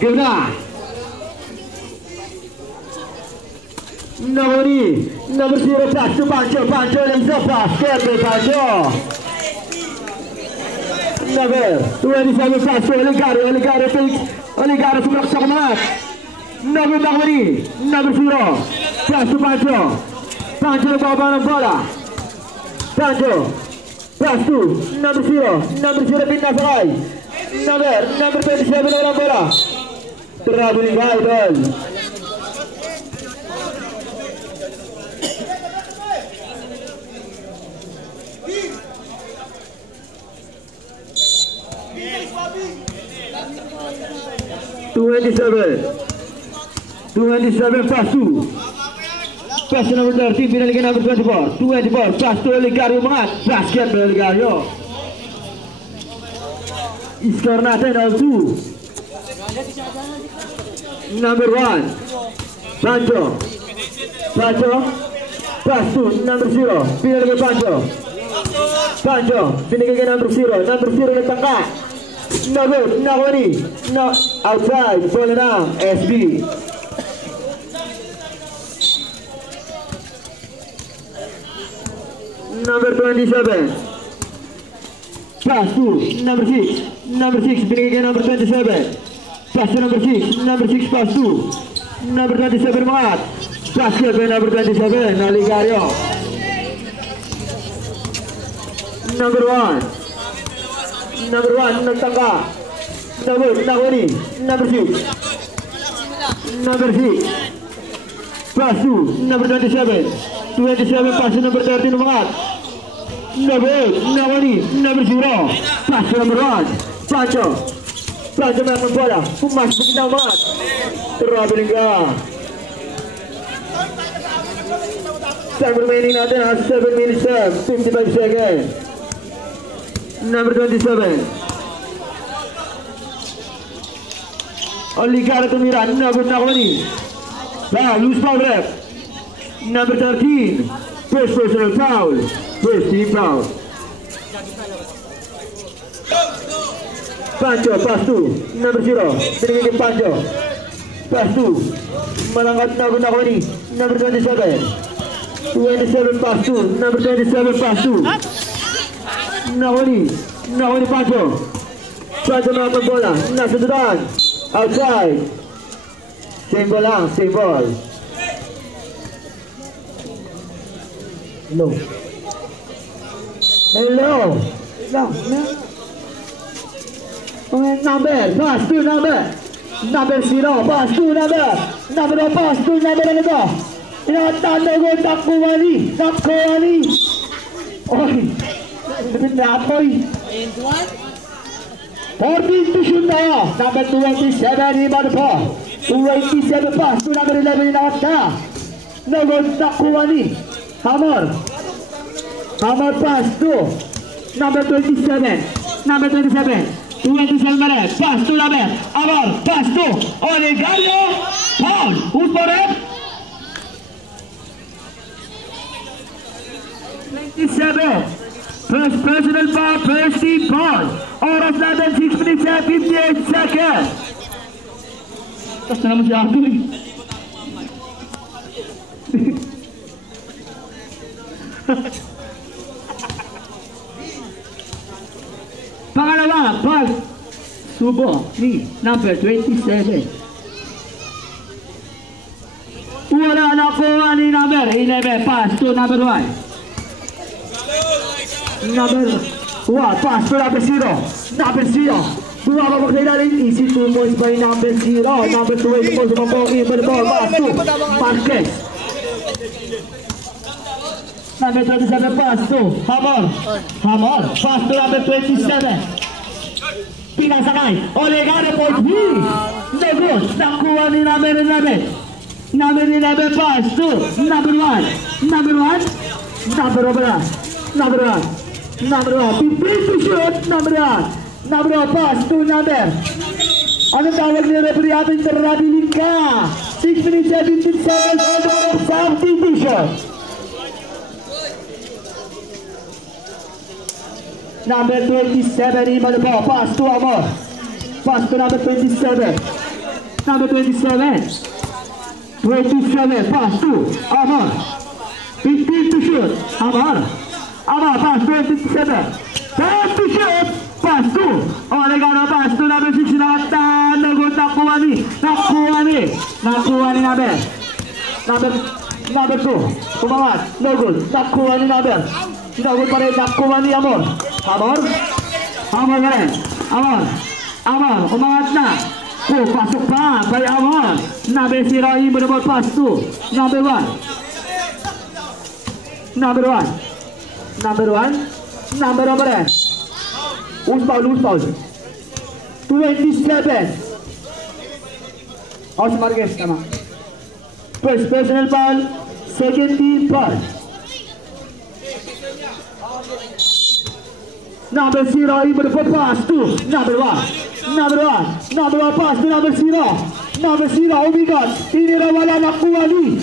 Gimana? Nagoni, number 0 pass to Pancho Lisa pass, careful Pancho. Number 27 pass to Oligaro sumaksak naman. Number Nagoni, number 0 pass to Pancho nagbaba ng bola. Pancho, pass to number 0 pinasakay. Number 27 ng bola. Traveling guy doon. Twenty-seven pass to number 13 binalikan number 24 pass to Oligario mangat basket Oligario. Skor natin 0-2. Number 1 Pancho pass to number 0 binalikan Pancho binalikan number 0 nagtangka. No good, Nagoni, no outside, bola na, SB. Number 27. Pass to number 6, binigay number 27. Pass to number 6 pass to number 27 mangat. Basket by number 27, Oligario. Number 1 nagtangka. Nagoni, number 6 pass to number 27 pass to number 13 mangat. Nagoni, number 0 pass to number 1 Pancho meron bola pumasok na mangat. Traveling ka. Time remaining natin 7 minutes 55 seconds. Number 27 Oligario tumira. Number Nagoni loose foul rep. Number 13 first personal foul, first team foul. Pancho pass to number 0 binigay kay Pancho pass to malangkat Nagoni. Number 27 pass to number 27 pass to Nagoni Pancho mga bola nasa dudan outside. Same ball. Hello. Number pass to number 0 pass to number ito. Nakuwani. Oy. Napoy. 14 to shoot na. Number 27 rebound po. 27 pass to number 11 inawat na. Nakuwani. Hammer pass to number 27 mare pass to number Hammer pass to Oligario. Foul. Who's for it? 27 first personal foul, first team foul. Oras natin 6 minutes and 58 seconds. Tapos na naman si Agoy. Pangalawa, pag subo ni number 27. Wala na kuha ni number 11 pass to number 1. Number 1 pass to number 0. Bumababak na ilalim, easy 2 points by number 0. Number 2 points mapoki pa the ball pass to Marquez. Number 27 pass to Hammer pass to number 27. Pinasakay Oligario point B. Negos nakuha ni number 11. Number 11 pass to number 1. Number 1 to shoot. Number 1 pass to number. Ano tawag ni referee ating terrabilin ka? 6 minutes 17 seconds on the substitution. Number 27 in the ball. Pass to Amor. Pass to number 27. number 27. 27, pass to Amar. 15 to shoot, Amar. Amar, pass to 57. 10 to shoot, pass to Oregano, pass to number 6. No good, nakuha ni number 2. Kumangat, no good, nakuha ni number. No good pa rin, nakuha ni Amor. Amor ka rin. Amor, umangat na. Pasok pa kay Amor. Number 0, ibang pass to number 1. Number 1 Loose foul 27. Aus Marquez, tama. First personal foul, second team foul. Number 0, ibang pass to number 1. Number 1 pass to number 0. Number 0, umigot. Tinira, wala, nakuha ni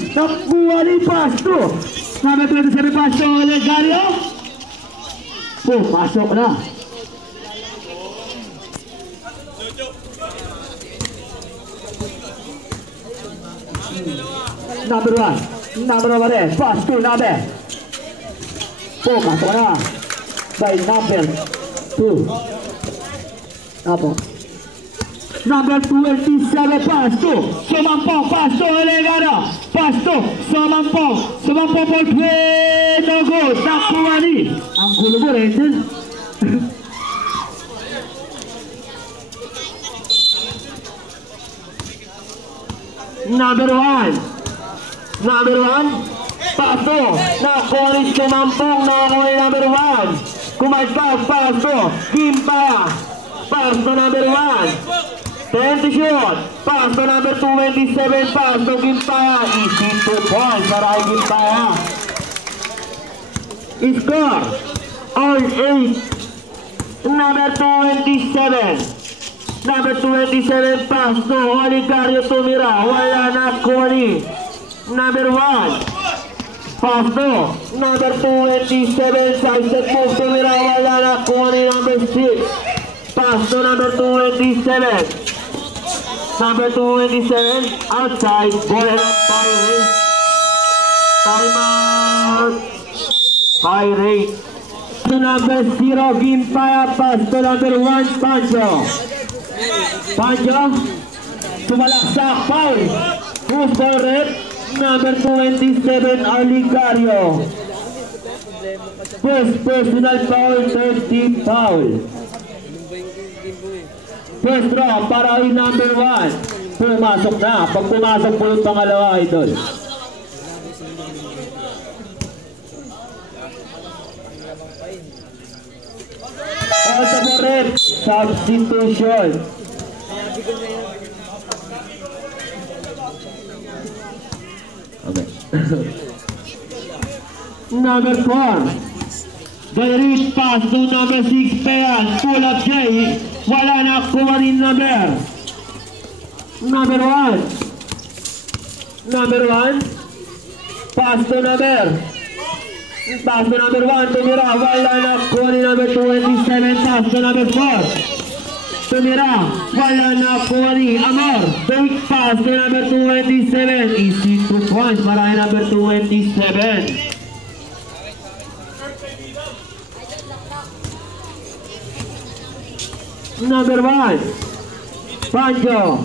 pass to number 27, pass to Olegario. Pasok na. Number 1 pass to number. Pasok na by number 2. Apo. Number 27, pass to Sumampong, pass to Olegano, pass to Sumampong for play, no good, nakuha ni. Ang gulo mo rin. Number 1, pass to, nakuha ni Sumampong, nakuha ni number 1. Kumalpag, pass to Gimpaya, pass to number 1. 10 to shoot, pass to number 27, pass to Gimpaya. Easy 2 points para kay Gimpaya. Score all 8. Number 27, pass to Oligario, tumira, wala na Koni. Number 1, pass to number 27, side step move, tumira, wala na Koni. Number 6, pass to number 27. Number 27, outside, ball and Pirates. Timeout. Pirates. To number 0, Gimpaya, pass to number 1, Pancho. Tumalaksak, foul. Who's for red? Number 27, Oligario. First personal foul, third team foul. First draw para ay number 1. Pumasok na. Pag pumasok po yung pangalawa, idol. Also for red, substitution. Okay. Number 4. Direct pass to number 6, Pean. Pull up J. Wala na kuha rin number 1. Pass to number 1. Tumira. Wala na kuha rin number 27. Pass to number 4. Tumira. Wala na kuha rin Amor. Fake pass to number 27. Easy 2 points para kay number 27. Number 1, Pancho.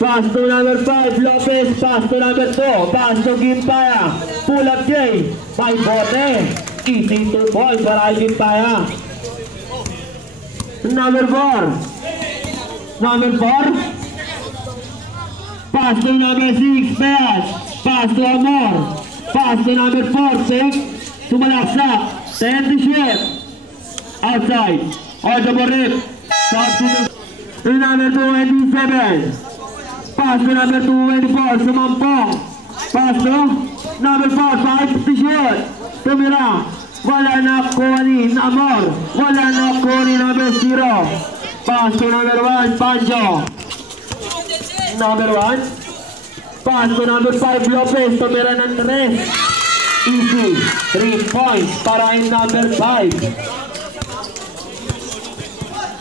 Pass to number 5, Lopez. Pass to number 2, pass to Gimpaya. Pull up J, by Bote. Easy 2 points para kay Gimpaya. Number 4, pass to number 6, Peas. Pass to Amor. Pass to number 4, Sink. Tumalaksak. 10 to shoot. Outside. Audible rip. Number 27. Pass to number 24. Sumampong. Pass to number 4. 5 to shoot. Tumira. Wala na kuha ni Amor. Wala na kuha ni number 0. Pass to number 1. Pancho. Number 1. Pass to number 5. Lopez. Tumira ng 3. Easy. 3 points para in number 5.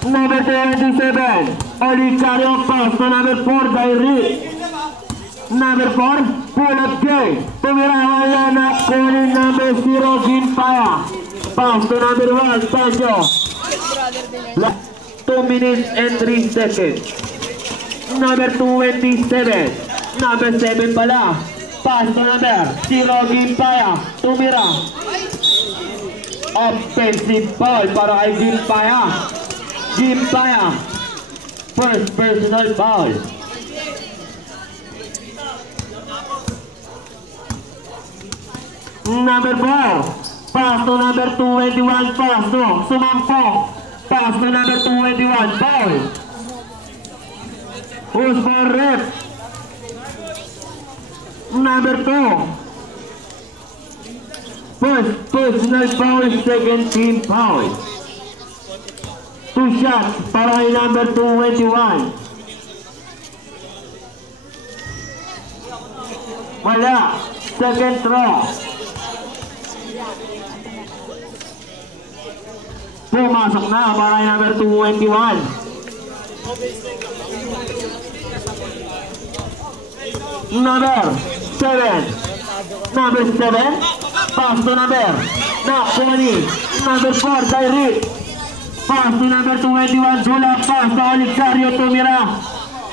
Number 27, Olicario pass to number 4, Dairi. Number 4, pull-up J. Tumira na kunin number 0, Ginpaya. Pass to number 1, Pancho. 2 minutes and 3 seconds. Number 27, number 7 pala. Pass to number 0, Ginpaya. Tumira. Offensive foul para kay Ginpaya. Ginpaya. First personal foul. Number 4. Pass to number 21. Pass to Sumampo. Pass to number 21. Foul. Who's for rep? Number 2. First personal foul, second team foul. 2 shots para kay number 21. Wala. Second throw. Pumasok na para kay number 21. Number 7. Number 7. Pass to number. Nakuni. Number 4. Dairi. Pass to number 21. Dula. Pass to Olicario. Tumira.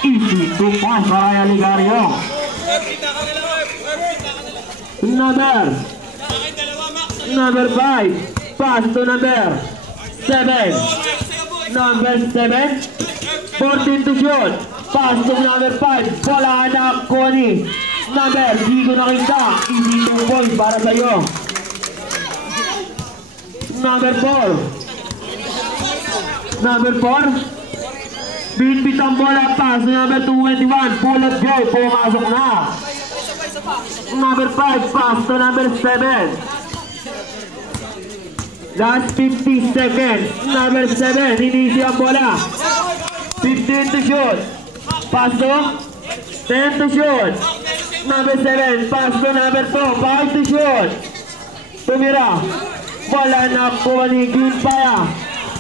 Easy to pass para kay Olicario. Number 5. Pass to number 7. Number 7. 14 to shoot. Pass to number 5. Bola na Koni. Number, di ko nakita. Easy 2 points para sa'yo. Number 4. Number 4. Binbit ang bola. Pass to number 21. Pull up Joy. Pumasok na. Number 5. Pass to number 7. Last 50 seconds. Number 7. Inisi ang bola. 15 to shoot. Pass to 10 to shoot. Number 7. Pass to number 2. 5 to shoot. Tumira. Bola na po ni Ginpaya.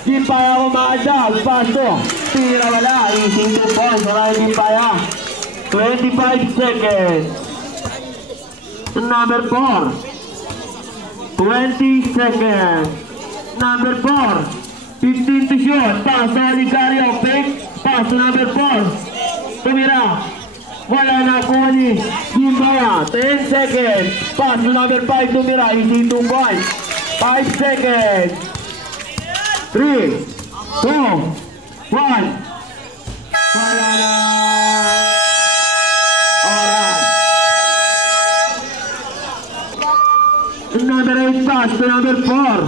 Ginpaya umaadal. Pass to. Tira wala. Easy 2 points. Wala Ginpaya. 25 seconds. Number 4. 20 seconds. Number 4. 15 to shoot. Pass to Olicario. Fake. Pass to number 4. Tumira. Wala na kuha ni Ginpaya. 10 seconds. Pass to number 5. Tumira. Easy 2 points. 5 seconds. 3, 2, 1. Wala na. Alright. Number 8 pass to number 4.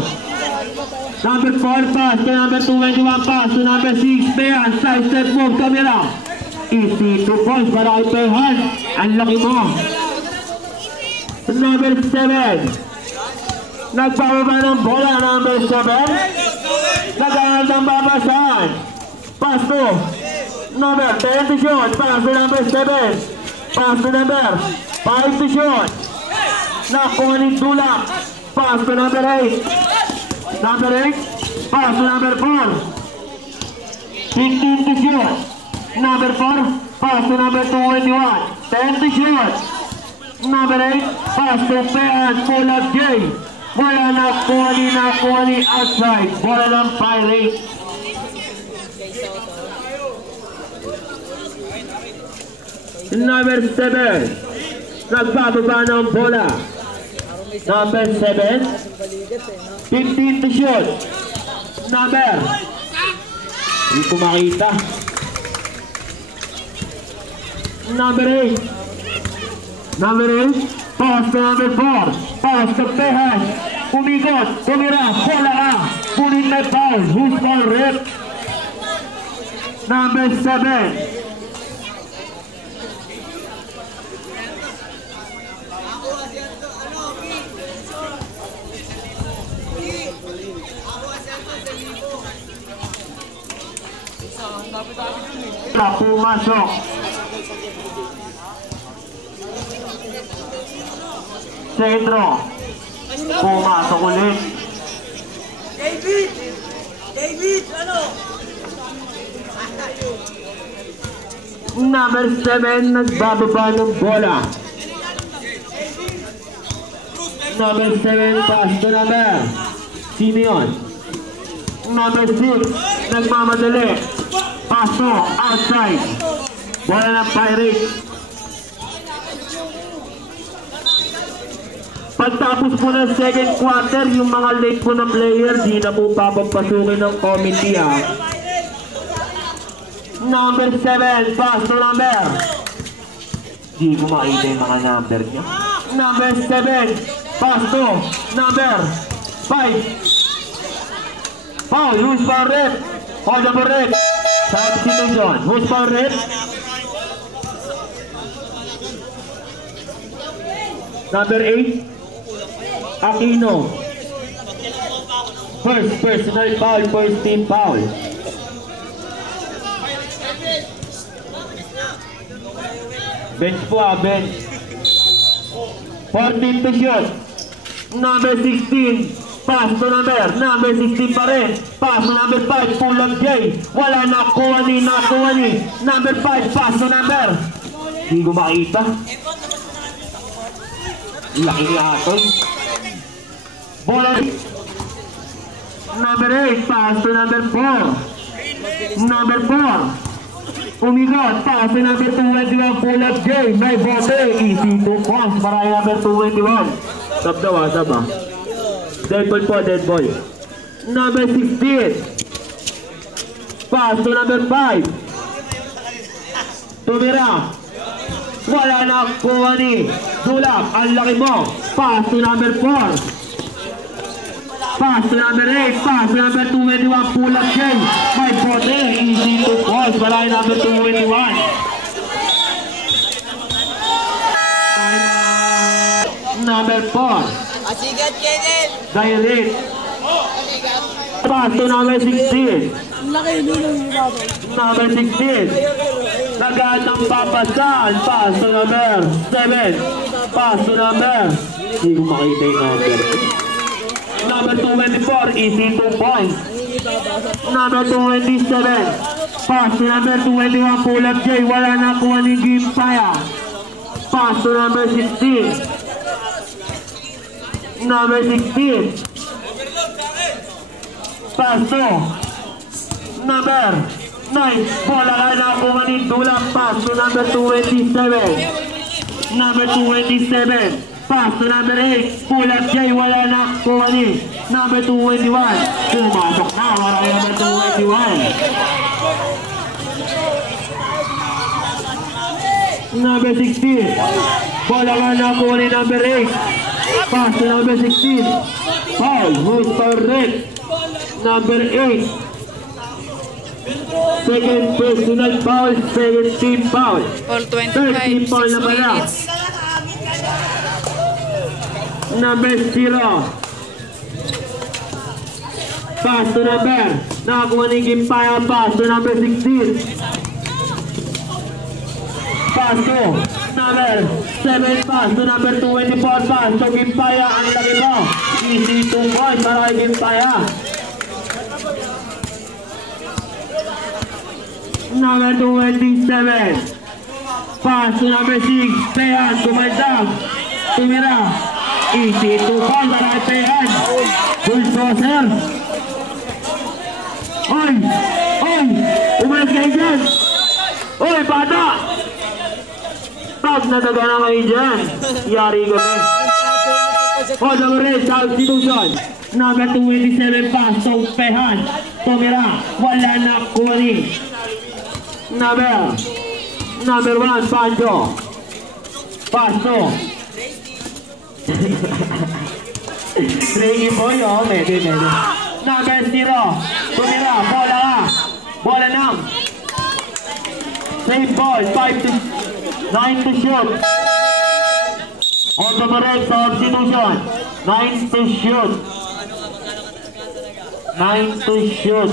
Number 4 pass to number 21. Pass to number 6. Pehan. Side step move. Tumira. Easy 2 points para kay Pehan. Ang laki mo. Number 7. Nagbababa ng bola. Number 7. Nag-aaral ng babasahan. Pass to number 10 to shoot. Pass to number 7. Pass to number 5 to shoot. Nakuha ni Dula. Pass to number 8. Number 8. Pass to number 4. 15 to shoot. Number 4. Pass to number 21. 10 to shoot. Number 8. Pass to Pehan. Pull up J. Bola nakuha ni outside. Bola ng Pirates. Number 7. Nagbababa ng bola. Number 7. 15 to shoot. Number. Hindi ko makita. Number 8. Number 8. Pass to number 4. Pass to Pehan. Umikot. Tumira. Bola ka. Kunin na foul. Who's for rep? Number 7. Pumasok. Sentro. Pumasok ulit. David, ano? Number 7, nagbababa ng bola. Number 7, pass to number Simeon. Number 6, nagmamadali. Paso, outside. Bola ng Pirates. Pagtapos po ng second quarter, yung mga late po ng player, di na po papapasukin ng committee ha. Number 7, pass to number. Di ko makita yung mga number niya. Number 7, pass to number 5. Foul, who's foul red? Hold up for red. Substitution, who's foul red? Number 8, Aquino. First personal foul, first team foul. Bench po bench. 14 to shoot. Number 16, pass to number 16 pa rin. Pass to number 5, pull up J. Wala, nakuha ni. Number 5, pass to number. Hindi ko makita. Laki ni Atoy. Bola. Number 8, pass to number 4. Number 4. Umigot, pass to number 21, pull up J. May bote, easy 2 points para number 21. Sab daw sab Dead ball po, dead ball. Number 16. Pass to number 5. Tumira. Wala na kuha ni Dulap, ang laki mo. Pass to number 4. Pass to number 8. Pass to number 21, pull up J. May bote, easy 2 points para number 21. Number 4. Asigat Kenneth! Direct. Pass to number 16. Number 16. Nagad ng papasan. Pass to number 7. Pass to number. Hindi ko makita yung number. Number 24. Easy 2 points. Number 27. Pass to number 21. Pull up J. Wala na kuha ni Gimpaya. Pass to number 16. Number 16. Pass to number 9. Bola ka na kuha ni Dulap. Pass to number 27. Number 27. Pass to number 8. Pull up J. Wala na kuha ni number 21. Pumasok na. Wala na number 21. Number 16. Bola ka na kuha ni number 8. Pass to number 16. Foul, who's correct? Number 8. Second personal foul, second team foul. All 25, Third team foul na pala. Number 0. Pass to number. Nakakuha ni Gimpaya, pass to number 16. Pass to number 7, pass to number 24, pass to Gimpaya, ang laki mo. Easy 2 points para kay Gimpaya. Number 27, pass to number 6, Pehan, Tumandang, Tumira. Easy 2 points para kay Pehan. Bulldozer. Oy! Oy! Umalas kayo dyan! Oy, bata! Pag nataga na kayo dyan, yari kami. Hold on rin, substitution. Number 27, pass to Pehan. Tumira, wala na kunin. Number 1, Panjo. Pass to. Ready boy, oh, maybe. Number 0, Tumira, bola ka. Bola nam. Same ball, 5 to 9 to shoot. On the correct substitution. 9 to shoot. 9 to shoot.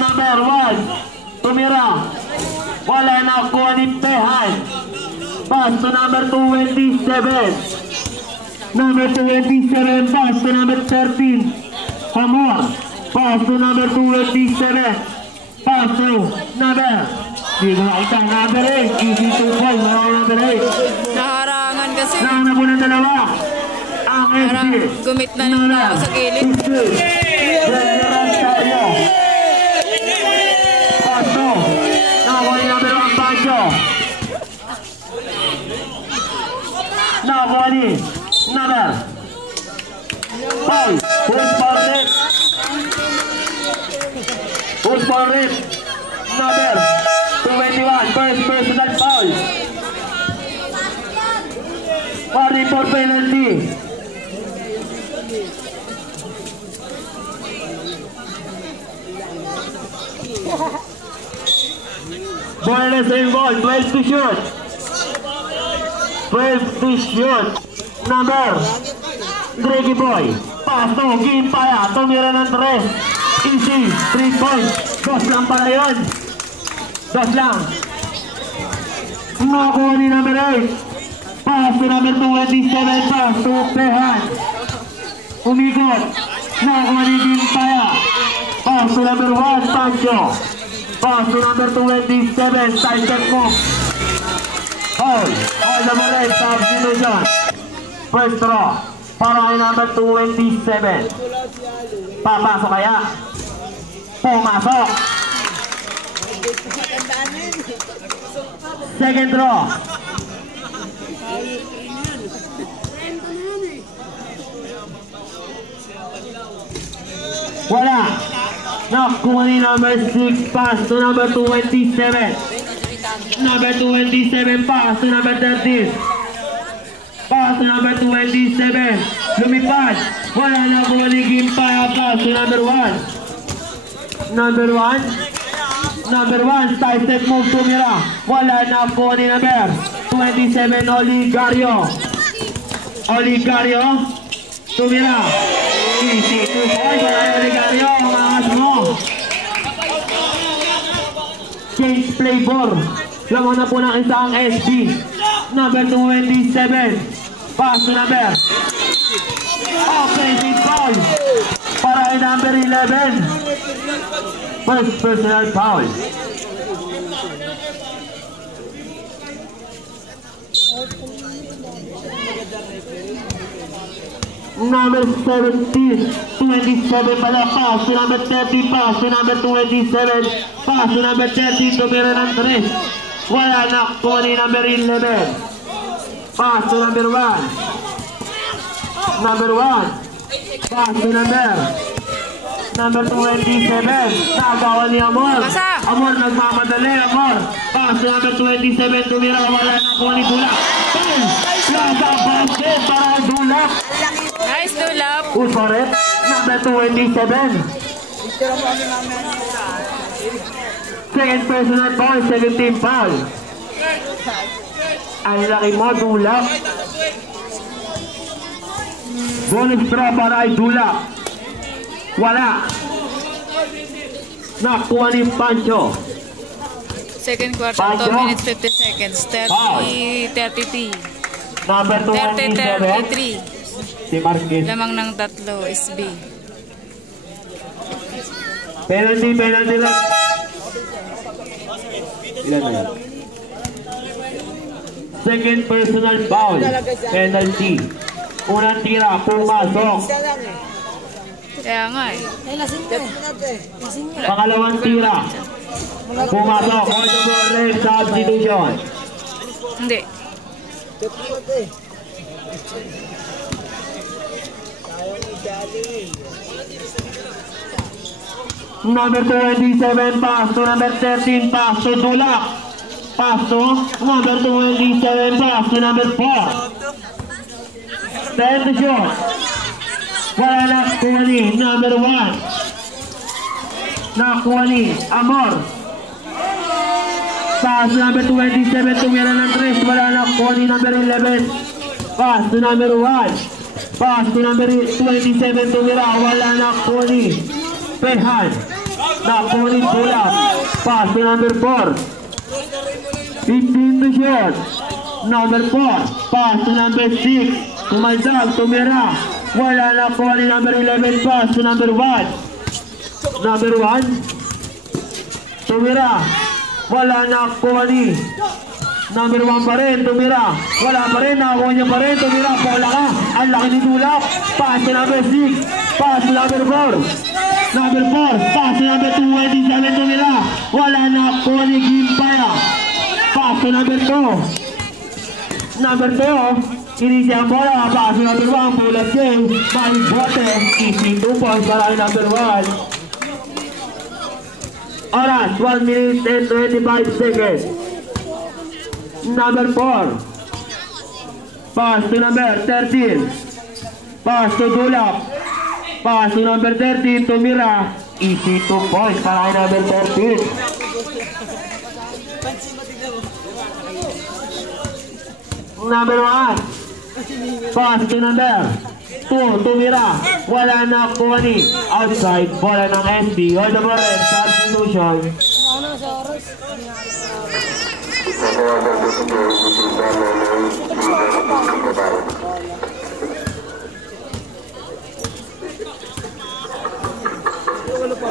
Number 1, Tumira. Wala na kuha ni Pehan. Pass to number 27. Number 27, pass to number 13. Hamor. Pass to number 27. Pass to number. Di ko makita. Number 8. Easy 2 points. Number 8. Naharangan kasi. Nauna po ng dalawa. Ang SG. Gumit na ng tao sa gilid. Pass to. Nakuha ni number 1 Pancho. Nakuha ni number. Paul. Who's for it? Who's for it? Number 21. First personal foul. Warning for penalty. Boneless involved. 12 to shoot. 12 to shoot. Number Greggy Boy. Pass to Gimpaya. Tumira ng 3. Easy. 3 points. Dos lang pala yun. Dos lang. Nakuha ni number 8. Pass to number 27. Pass to Pehan. Umikot. Nakuha ni Gimpaya. Pass to number 1 Pancho. Pass to number 27. Side step move. Hold. Hold number 8. Substitution. First draw. Para kay number 27. Papasok kaya? Pumasok. Second draw. Wala. Nakuha ni number 6. Pass to number 27. Number 27. Pass to number 13. Pass to number 27. Lumipad. Wala na kuha ni Gimpaya. Pass to number 1. Number 1. Number 1. Side step move tumira. Wala na kuha ni number 27. Oligario. Oligario. Tumira. Easy 2 points. Wala na Oligario. Umangas mo. Change flavor. Lamang na po ng isang SB. Number 27. Pass to number. Offensive foul. Para kay number 11. First personal foul. Number 17. 27 pala. Pass to number 30. Pass to number 27. Pass to number 30. Tumira ng 3. Wala na po ni number 11. Pass to number 1. Number 1. Pass to number 27. Nagawa ni Amor. Amor nagmamadali. Amor. Pass to number 27. Tumira. Wala na po ni Dulak. Plaza basket para Dulak. Nice Dulak. Who's for it? Number 27. Second personal foul. 17 foul. Ay laki mo, Dulak. Bonus draw para ay Dulak. Wala. Nakuha ni Pancho. Second quarter, 2 minutes 50 seconds. 30-33. Number 27. 30-33. Si Marquez. Lamang ng 3 SB. Penalty lang. Ilan na yan? Second personal foul. Penalty. Unang tira, pumasok. Kaya nga eh. Pangalawang tira. Pumasok. On the ball red, substitution. Hindi. Number 27, pass to number 13, pass to Dulak. Pass to number 27, pass to number 4. 10 to shoot. Wala na kuha ni number 1. Nakuha ni Amor. Pass to number 27, tumira ng 3. Wala na kuha ni number 11. Pass to number 1. Pass to number 27, tumira. Wala na kuha ni Pehan. Nakuha ni Dulak. Pass to number 4. 15 to shoot. Number 4. Pass to number 6. Tumaldag, tumira. Wala na kuha ni number 11. Pass to number 1. Number 1. tumira. Wala na kuha ni. Number 1 pa rin, tumira. Wala pa rin, nakakuha niya pa rin, tumira. Bola ka, ang laki ni Dulap. Pass to number 6. Pass to number 4. Number 4, pass to number 227, tumira. Wala na kuha ni Gimpaya. Pass to number 2. Number 2, inisi ang bola. Pass to number 1, Bulat Jay. Malik Bote, easy 2 points para kay number 1. Oras, 1 minute and 25 seconds. Number 4. Pass to number 13. Pass to Dulap. Pass to number 13, tumira. Easy 2 points para kay number 13. Number 1. Pass to number 2, tumira. Wala na kuha ni. Outside, bola ng SB. Hold the ball, substitution.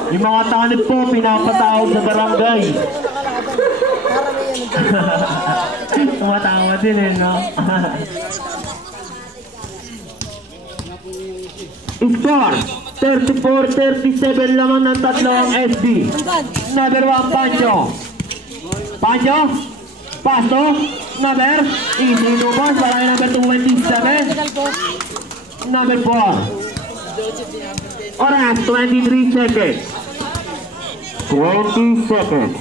Yung mga tanip po, pinapatawag sa barangay. Tumatawa din eh, no? Score, 34-37 lamang ng tatlong SB. Number 1, Pancho. Pancho, pasto, number, easy no points para kay number 227. Number 4. Oras, 23 seconds. 20 seconds.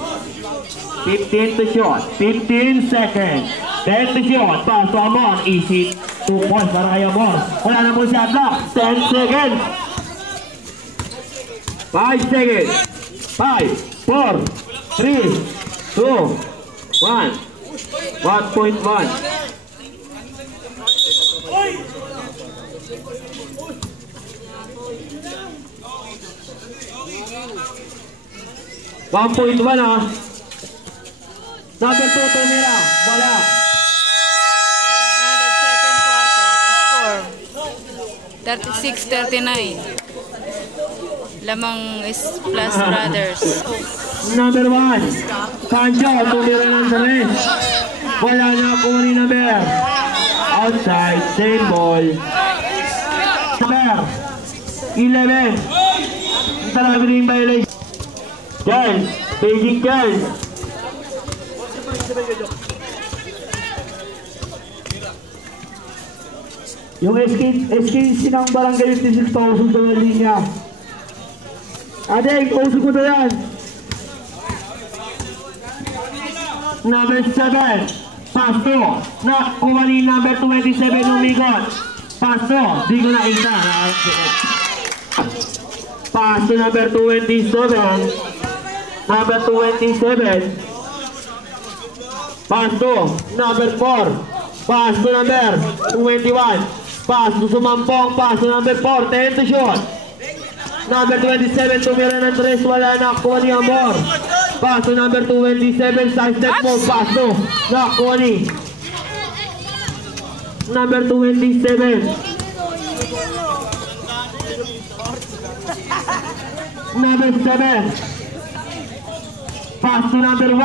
15 to shot. 15 seconds. 10 to shot. Pass to Amon. Easy 2 points para kay Amon. Wala na po shot block. 10 seconds. 5 seconds. 5, 4, 3, 2, 1. 1.1. Number 2, tumira. Wala. Second quarter, score 36-39. Lamang is plus brothers. Number 1, Pancho, tumira ng salis. Wala na kuha ni number. Outside, same ball. Number 11. Tara, biling violation. Girls, Beijing girls. Yung SKC ng barangay 56,000 sa linya. Adek, usok ko na yan. Number 7, Pasto. Nakuha ni number 27 umigot. Pasto, di ko nakita. Pasto number 27. Number 27. Pasto, number 4. Pasto number 21. Pasto sumampong. Pasto number 4. 10 to shot. Number 27, tumira ng 3. Wala na kuha ni Amor. Pasto number 27. Side step mo. Pasto. Nakuha ni number 27. Number 7. Pasto number 1.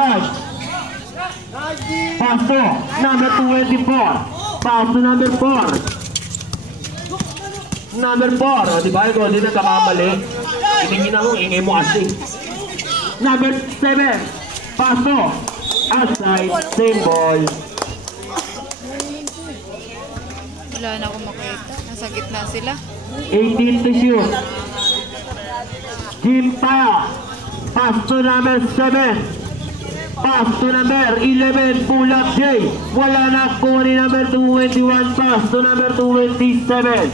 Pasto number 24. Pasto number 4. Number 4. O diba ikaw din nagkakamali. Itingin ako, ingay mo kasi. Number 7. Pasto. Outside. Same ball. Wala na akong makita. Nasa gitna sila. 18 to shoot. Gimpaya. Pasto number 7. Pasto number 11. Bulat J. Wala na kuha ni number 21. Pasto number 27.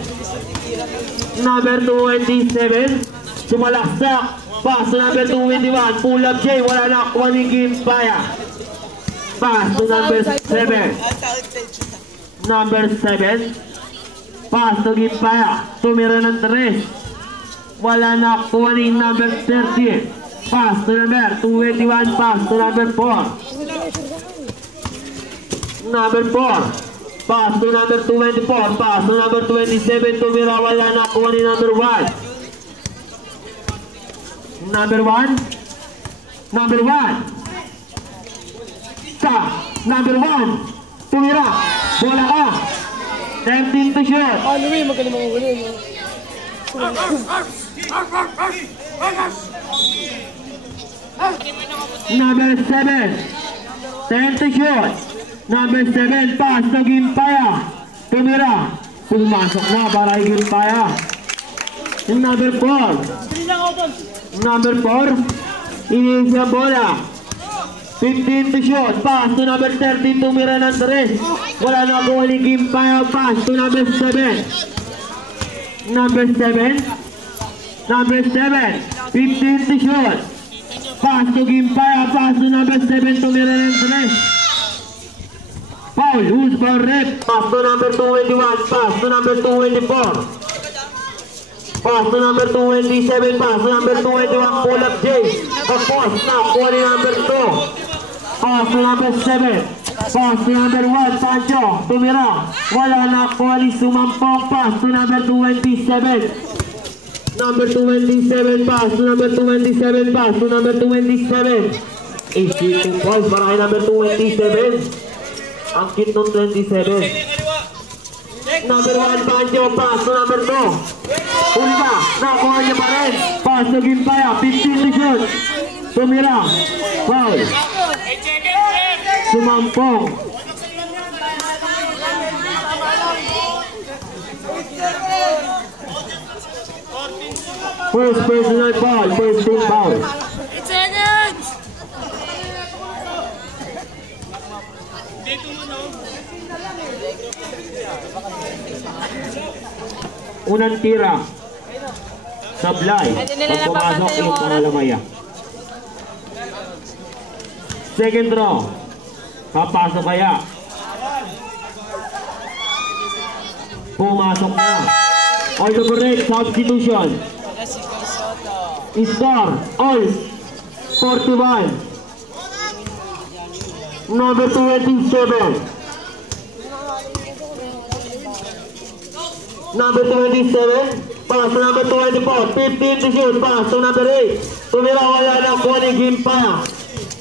Number 27. Sumalaksak. Pasto number 21. Bulat J. Wala na kuha ni Gimpaya. Pasto number 7. Number 7. Pasto Gimpaya. Tumira ng 3. Wala na kuha ni number 30. Pass to number 21, pass to number 4. Number 4. Pass to number 24, pass to number 27. Tumira, wala na kuha ni number 1. Number 1. Number 1. Sa number 1. Tumira. Bola ka. 17 to shoot. Louie, magaling mga ulo. Number 7. 10 to shoot. Number 7. Pass to Gimpaya. Tumira. Pumasok na para kay Gimpaya. Yung number 4. Number 4. Inis yung bola. 15 to shoot. Pass to number 13. Tumira ng 3. Wala na ako uling Gimpaya. Pass to number 7. Number 7. Number 7. 15 to shoot. Pass to Gimpaya. Pass to number 7. Tumira ng 3. Foul. Who's correct? Pass to number 21. Pass to number 24. Pass to number 27. Pass to number 21. Pull up James. Tapos na. Kuha ni number 2. Pass to number 7. Pass to number 1. Pancho. Tumira. Wala na. Kuha ni Sumampong. Pass to number 27. Number 27. Pass to number 27. Pass to number 27. Shooting balls para kay number 27. Ang kit nung 27. Number 1, Pancho. Pass to number 2. Huli ka. Nakuha niya pa rin. Pass to Gimpaya. 15 to shoot. Tumira. Foul. Sumampong. First personal foul. First team foul. Unang tira. Sablay. Pag pumasok yung pangalamaya. Second draw. Papasok kaya. Pumasok na. All the correct substitution. Score. All. 41. Number 27. Number 27, pass to number 24, 15 to shoot, pass to number 8. Tumira, wala na kuha ni Gimpaya.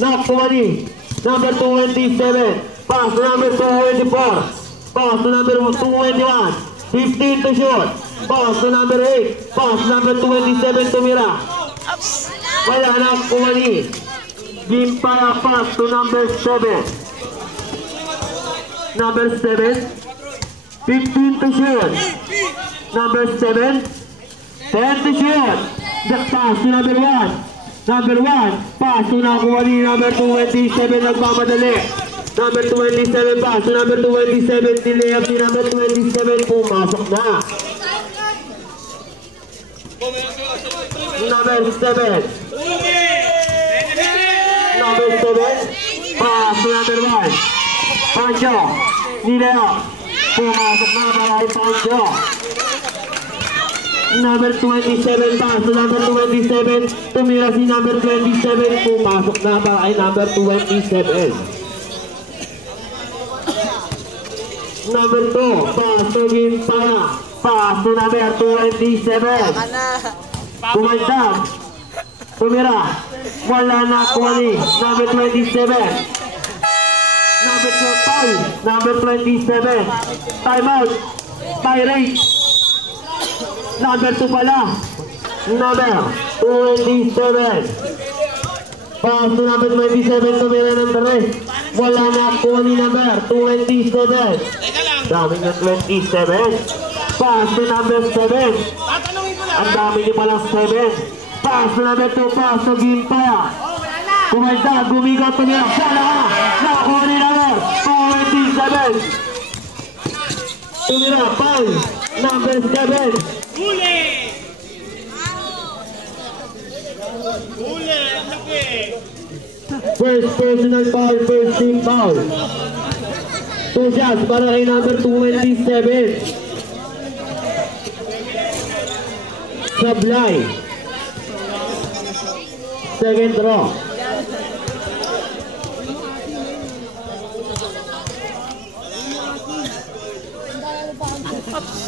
Nakuha ni number 27, pass to number 24, pass to number 21, 15 to shoot, pass to number 8, pass to number 27, Tumira. Wala na kuha ni Gimpaya, pass to number 7. Number 7, 15 to shoot. Number 7, 10 to shoot. The pass to number 1. Number 1, pass to nakuha ni number 27, nagmamadali. Number 27, pass to number 27, delay up ni number 27, pumasok na. Number 7. Number 7, pass to number 1. Pancho, delay up. Pumasok na para kay Pancho. Number 27, pass to number 27. Tumira si number 27. Pumasok na para kay number 27. Number 2, pass to Gimpaya. Pass to number 27. Kumandag. Tumira. Wala na kuha ni number 27. Number 12, number 27. Timeout. Pirate. Number 2 pala. Number 27. Pass to number 27. Tumira ng 3. Wala na kuha ni number 27. Dami ng 27. Pass to number 7. Ang dami niyo palang 7. Pass to number 2. Pass to Gimpaya. Kumanda, gumigaw, tumira. Wala ka. Nakakuha ni number 27. Tumira, foul. Number 7. Huli! Huli! Laki! First personal foul, first team foul. 2 shots para kay number 27. Sablay. Second draw.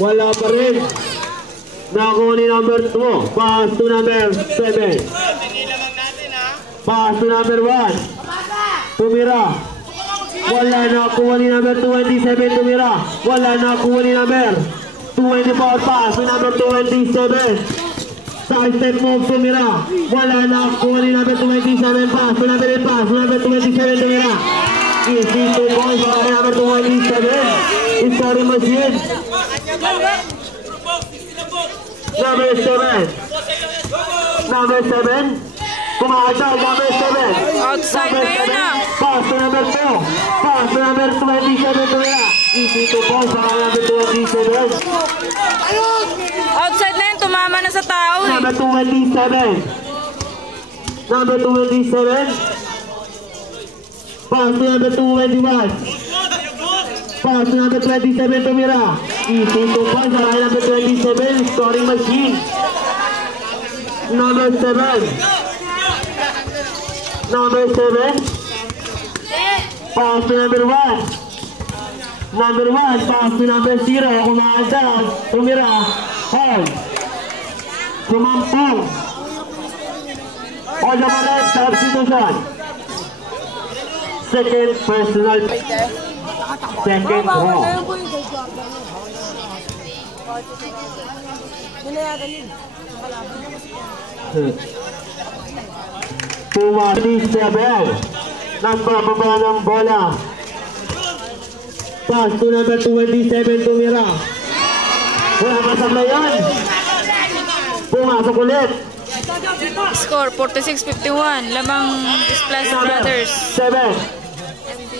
Wala pa rin. Nakuha ni number 2. Pass to number 7. Pass to number 1. Tumira. Wala na kuha ni number 27. Tumira. Wala na kuha ni number 24. Pass to number 27. Side step move. Tumira. Wala na kuha ni number 27. Pass to number 8. Pass to number 27. Tumira. Easy 2 points para number 27. Scoring machine. Number 7. Number 7. Kumakatay, number 7. Outside na yun ah. Pass to number 2. Pass to number 27. Tumira. Easy 2 points para number 27. Outside na yun, tumama na sa tao eh. Number 27. Number 27. Pass to number 21. Pass to number 27. Tumira. Easy 2 points para number 27. Scoring machine. Number 7. Number 7. Pass to number 1. Number 1. Pass to number 0. Kumakatay. Tumira. Hold. Sumampong. On the left, substitution. Second personal. Second wrong. Pumati 7. Nagbababa ng bola. Pass to number 27. Tumira. Wala kasama yan. Pumasok ulit. Score 46-51. Lamang Splash Brothers. 7.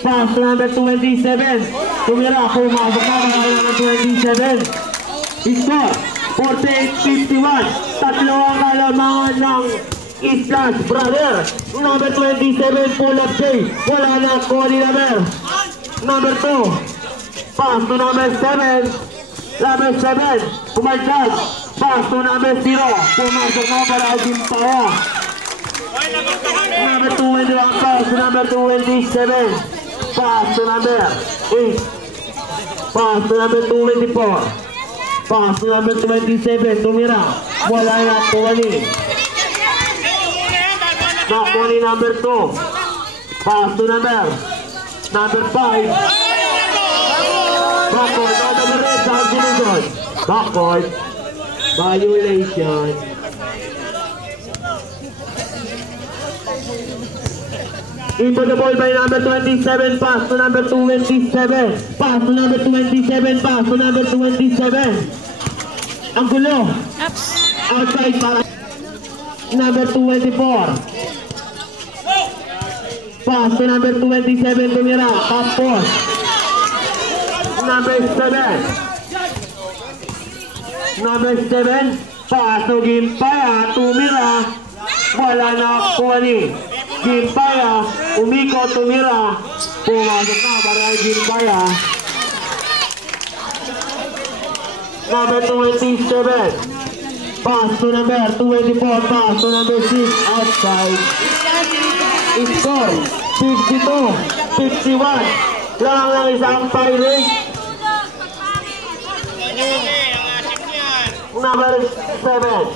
Pass to number 27. Tumira. Pumasok na number 27. Score 48-51. Tatlo ang kalamangan ng Splash Brothers. Number 27. Pull up J. Wala na ko ni number 2. Pass to number 7. Number 7. Pumaltas. Pass to number 0. Pumasok na para Gimpaya. Number 21. Pass to number 27. Pass to number 8. Pass to number 24. Pass to number 27. Tumira. Wala na kuha ni. Nakuha ni number 2. Pass to number 5. Backward on the red subdivision. Backward. Violation. Into the ball by number 27. Pass to number 27. Pass to number 27. Pass to number 27. Ang gulo. Outside para number 24. Pass to number 27. Tumira. Tapos number 7. Number 7. Pass to Gimpaya. Tumira. Wala na kuha ni Gimpaya. Umiko. Tumira. Pumasok na para Gimpaya. Number 27. Pass to number 24. Pass to number 6. Outside. Score 52-51. Lang isang Pirates. Number 7.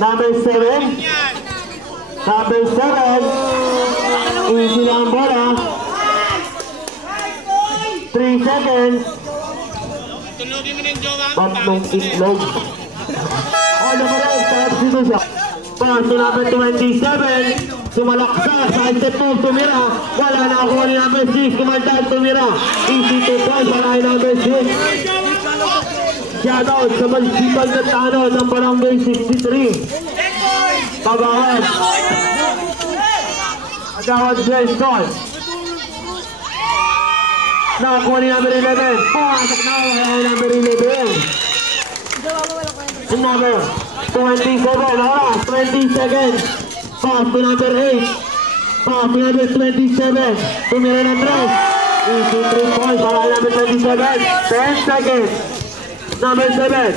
Number 7. Number 7. Easy lang bola. 3 seconds. Tatlong itlog. On the right, substitution. Pass to number 27. Sumalaksa. Side step move. Tumira. Wala na ako ni number 6. Kumantad. Tumira. Easy 2 points para number 6. Shoutout sa Mansipag na Tano ng Barangay 63. Pagawad. Agawad Glenson. Nakakuha ni number 11. Pumasok na kaya number 11. Number 27. Oras. 20 seconds. Pass to number 8. Pass to number 27. Tumira ng 3. Easy 3 points para number 27. 10 seconds. Number 7.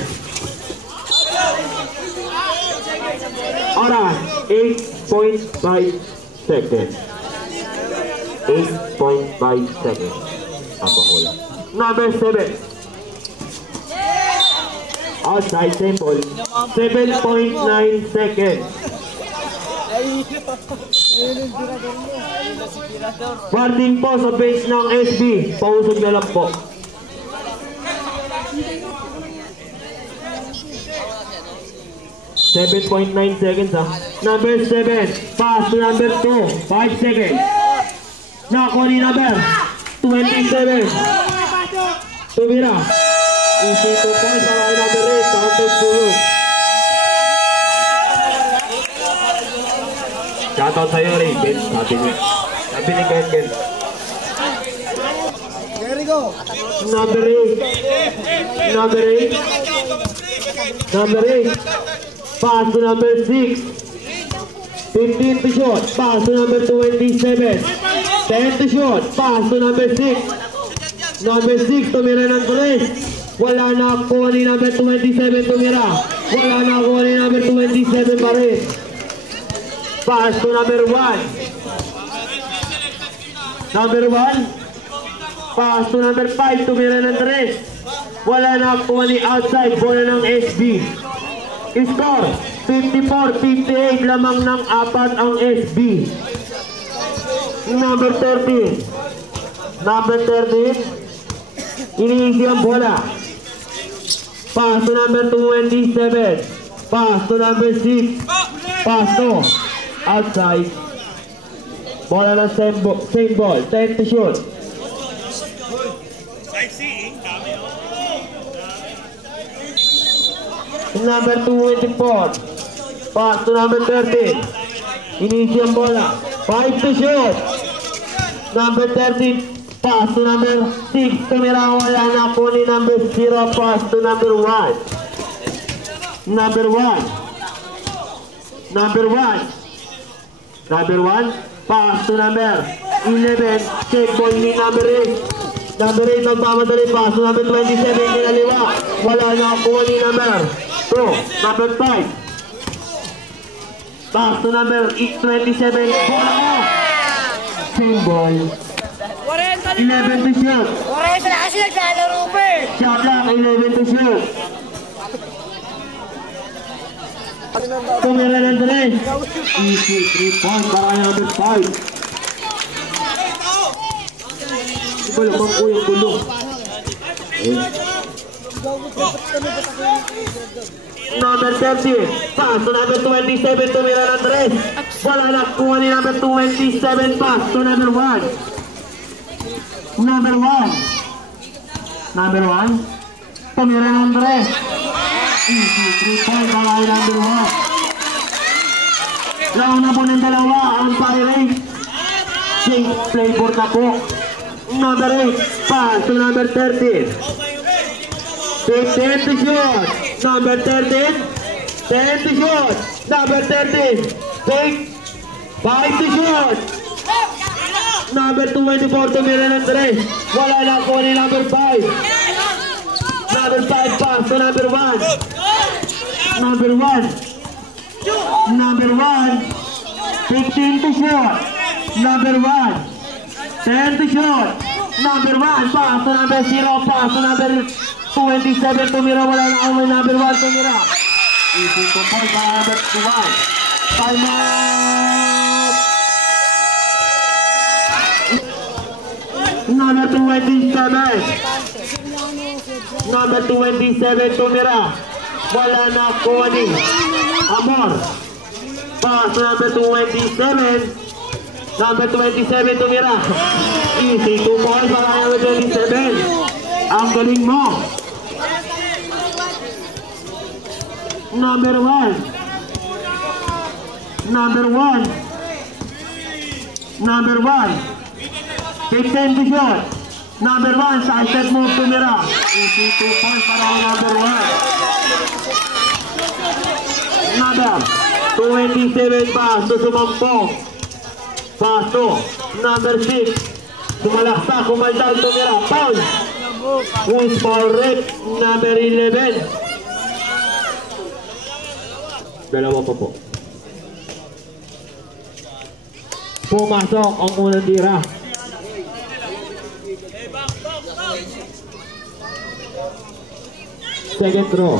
Oras. 8.5 seconds. 8.5 seconds. Number 7. Outside sample. 7.9 seconds. Martin po sa base ng SB. Pausog na lang po. .9 seconds ha. Number 7. Pass to number 2. 5 seconds. Nakuha ni number 27. Tumira. Easy 2 points para kay number 8. Counted tulog. Shoutout sa'yo rin, Ben. Sabi ni Ben Ben. Number 8. Number 8. Number 8. Pass to number 6. 15 to shoot. Pass to number 27. 10 to shoot. Pass to number 6. Number 6, tumira ng 3. Wala na ako ni number 27 tumira. Wala na ako ni number 27 pa rin. Pass to number 1. Number 1. Pass to number 5, tumira ng 3. Wala na ako ni outside. Bola ng SB. Score 54-58, lamang ng 4 ang SB. Number 13. Number 13. Iniisi ang bola. Pass to number 27. Pass to number 6. Pass to outside. Bola ng same ball. 10 to shoot. Number 24. Pass to number 13. Iniisi ang bola. 5 to shoot. Number 13. Pass to number 6. Tumira, wala na po ni number 0. Pass to number 1. Number 1. Number 1. Number 1. Pass to number 11. Check ball ni number 8. Number 8 ang pamadali. Pass to number 27. Kinaliwa. Wala na po ni number 2. Number 5. Pass to number 27. Bola mo. Same ball. 11 to shoot. Oras na kasi naglalaro pa eh. Shot lang, 11 to shoot. Tumira ng 3. Easy, 3 points para kay number 5. Iba naman po yung gulong. Number 30. Pass to number 27. Tumira ng 3. Wala na kuha ni number 27. Pass to number 1. Number 1. Number 1. Tumira ng 3. Easy, 3 points para kay number 1. Launa po ng dalawa ang firing. Shake flavor na po. Number 8. Pass to number 13. 10 to shoot. Number 13. 10 to shoot. Number 13. Take 5 to shoot. Number 24, tumira ng 3. Wala na ako ni number 5. Number 5, pass to number 1. Number 1. Number 1. 15 to shoot. Number 1. 10 to shoot. Number 1, pass to number 0. Pass to number 27, tumira. Wala na ako ni number 1, tumira. Easy to point para number 1. Time out. Number 27. Number 27 tumira. Wala na ako ni Amor. Pass number 27. Number 27 tumira. Easy 2 points para number 27. Ang galing mo. Number 1. Number 1. Number 1. 15 to shoot. Number 1, side step move tumira. Easy 2 points para number 1. Number 27 pass to sumampong. Pass to number 6. Sumalaksa, kumaldal tumira. Foul. One foul rate. Number 11. Dalawa pa po. Pumasok ang unang tira. Second throw.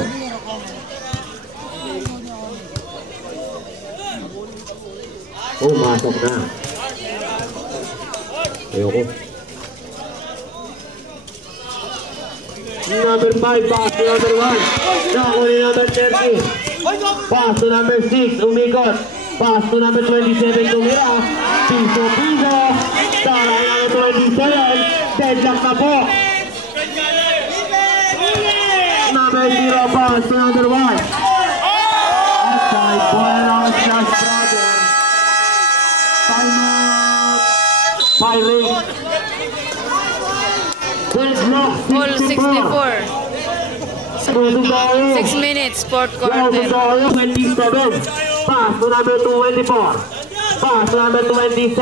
Pumasok na. Ayoko. Number 5, pass to number 1. Nakuli number 30. Pass to number 6, umikot. Pass to number 27, tumira. Piso. Tara number 27. Deadlock na po. Number 0, pass to number 1. Outside, buenos Josh brother. Timeout. Pirates. Ball 64. 6 minutes, fourth quarter. 27. Pass to number 24. Pass to number 27.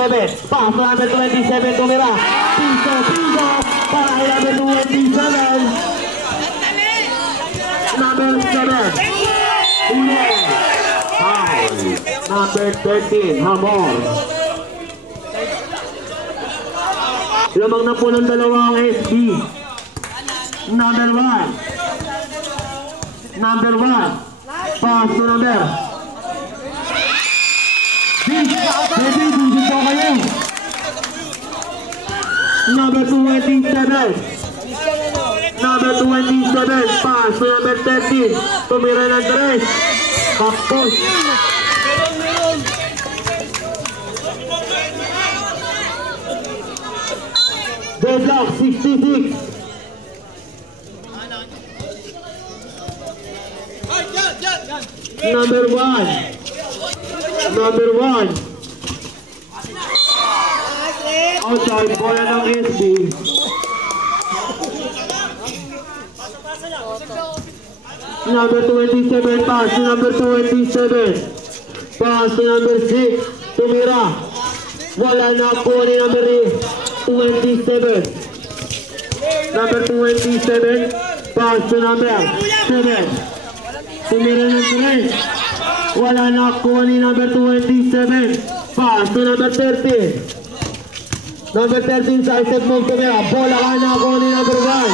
Pass to number 27. Tumira. Piso. Para number 27. Number 7. Number 13. Hamor. Lamang na po ng dalawang SB. Number 1. Number 1. Pass to number. Ready, dito kayo. Number 27. Number 27. Pass to number 13. Tumira ng 3. Backpush. Deadlock 66. Number 1. Number 1. Outside, bola ng SB. Number 27, pass to number 27. Pass to number 6. Tumira. Wala na po ni number 27. Number 27. Pass to number 7. Tumira ng 3. Wala na po ni number 27. Pass to number 30. Number 13 sa step move tumira. Bola ka na po ni number 1.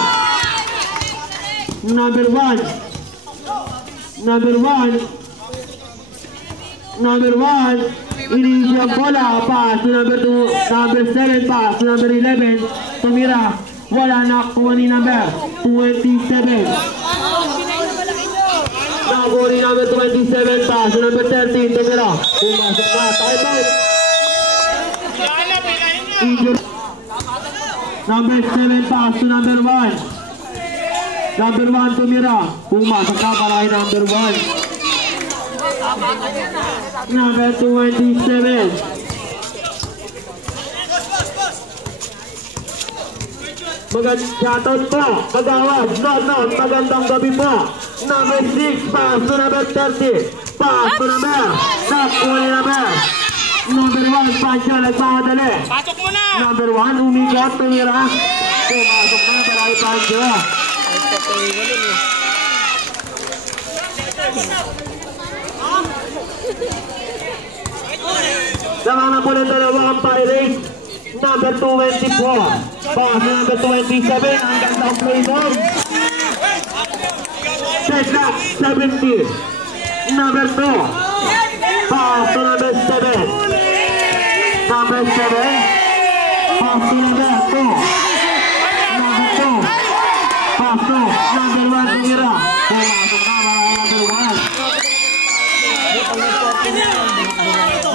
Number 1. Number 1. Number 1. Initial bola. Pass to number 2. Number 7. Pass to number 11. Tumira. Wala na po ni number 27. Nakuha ni number 27. Pass to number 13. Tumira. Pumasok na. Timeout. Number 7 pass to number 1. Number 1 tumira. Pumasok na para kay number 1. Number 27. Shoutout po. Magawad. Not. Magandang gabi po. Number 6 pass to number 30. Pass to number. Nakuha ni number. Number 1, Pancho, nagpapadali. Pasok mo na! Number 1, umigot, tumira. Pumasok na, para kay Pancho. Lamang na po ng dalawang Pirates. Number 24. Pass number 27, hanggang sa play down. Set up, 70. Number 2. Pass to number 7. Number 7. Pass to number 2. Number 2. Pass to number 1 tumira. Pumasok na para number 1.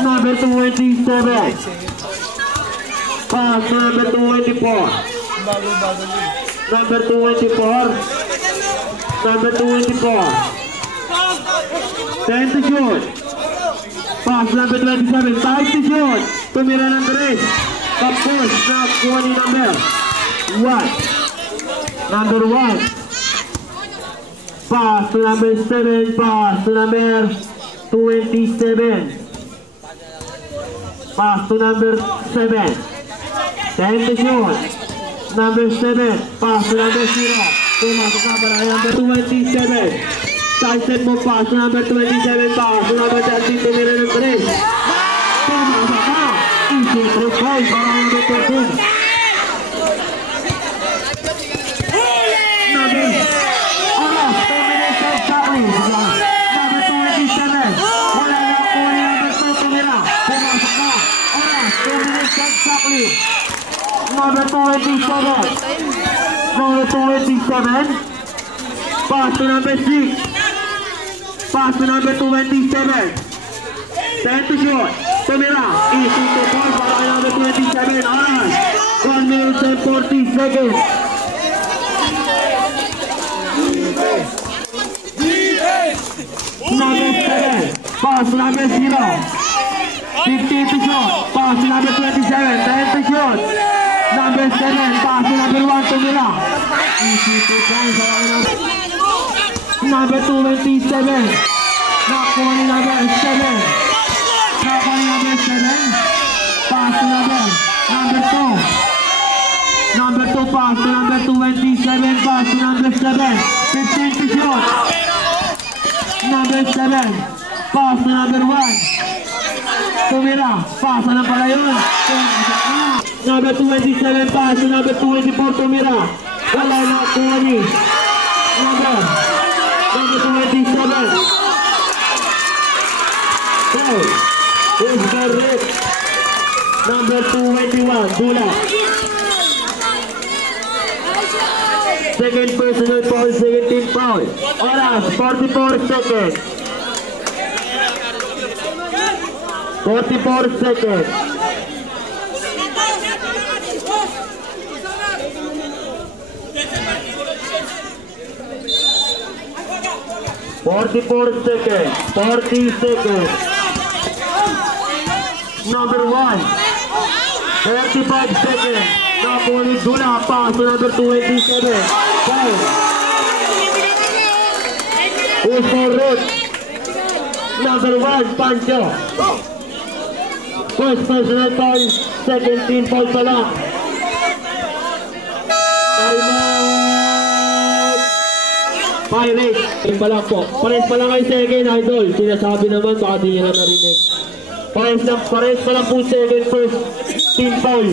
Number 27. Pass to number 24. Number 24. Number 24. 10 to shoot. Pass number 27. 5 to shoot. Tumira ng 3. Tapos na kuha ni number 1. Number 1. Pass to number 7. Pass to number 27. Pass to number 7. 10 to shoot. Number 7. Pass to number 0. Pumasok na para number 27. Sunset mo pass to number 27. Pass to number 13. Tumira ng 3. Pumasok na. Easy 3 points para number 13. Number 2 minutes of challenge. Number 27. Wala na po ni number 2. Tumira. Pumasok na. number 27. Number 27. Pass to number 6. Pass to number 27. 10 to shot. Tumira. Easy to ball para kay number 27. Oras. 1 minute and 40 seconds. Number 7. Pass to number 0. 15 to shot. Pass to number 27. 10 to shot. Number 7. Pass to number 1. Tumira. Easy to ball para kay number 27. Nakuha ni number 7. Nakuha ni number 7. Pass to number 2. Number 2 pass to number 27. Pass to number 7. 15 to shot. Number 7. Pass to number 1. Tumira. Pass na pala yun. Number 27. Pass to number 24. Tumira. Wala na kuha ni number 27. Foul. Is correct. Number 21. Dula. Second personal foul. Second team foul. Oras. 44 seconds. 44 seconds. Number 1. 35 seconds. Nakuha ni Dula. Pass to number 27. Foul. Who's for red? Number 1. Pancho. First personal foul. Second team foul pa lang. Pirates. Yung pa lang po. Pares pa lang kay second, idol. Sinasabi naman, baka di nyo na narinig. Pares pa lang po second, first team foul.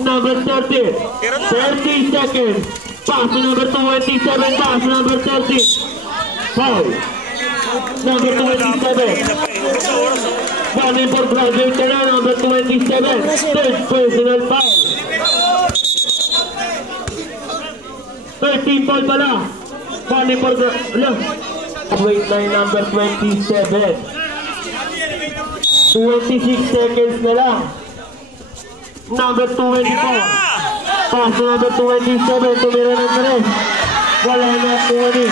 Number 30. 30 seconds. Pass to number 27. Pass to number 30. Foul. Number 27. Running for graduate ka na, number 27. Third personal foul. 13 foul pala. Running for weight line number 27. 26 seconds na lang. Number 24. Pass to number 27. Tumira ng tres. Wala na kuha ni.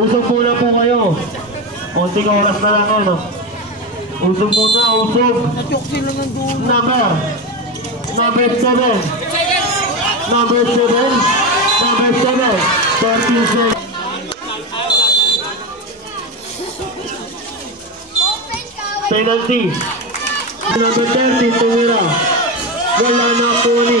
Usog muna po kayo. Konting oras na lang ano. Usog muna, usog. Number 7. Number 7. Number 7. 13 seconds. Penalty. Number 30, Tumira. Wala na po ni.